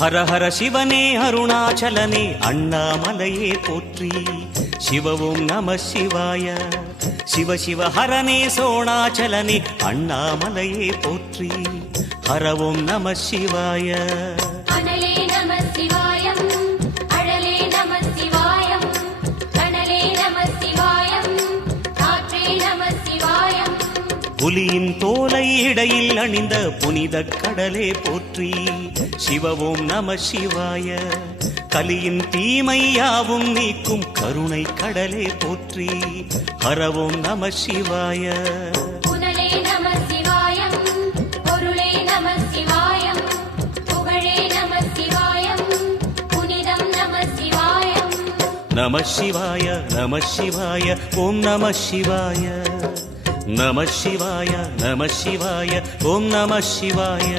ஹர ஹர சிவனே அருணாச்சலனே அண்ணாமலையே போற்றி. சிவ ஓம் நம சிவாய. சிவ சிவ ஹரனே சோணாச்சலனே அண்ணாமலையே போற்றி. ஹர ஓம் நம சிவாய. அனலே நம சிவாயம், அழலே நம சிவாயம், கனலே நம சிவாயம், காற்றே நம சிவாயம். புலியின் தோலை இடையில் அணிந்த புனித கடலே போற்றி. சிவ ஓம் நம சிவாய. கலியின் தீமை யாவும் நீக்கும் கருணை கடலே போற்றி. ஹர ஓம் நம சிவாய. புனலே நம சிவாயம், பொருளே நம சிவாயம், புகழே நம சிவாயம், புனிதம் நம சிவாயம். நம சிவாய நம சிவாய ஓம் நம சிவாய. நம சிவாய நம சிவாய ஓம் நம சிவாய.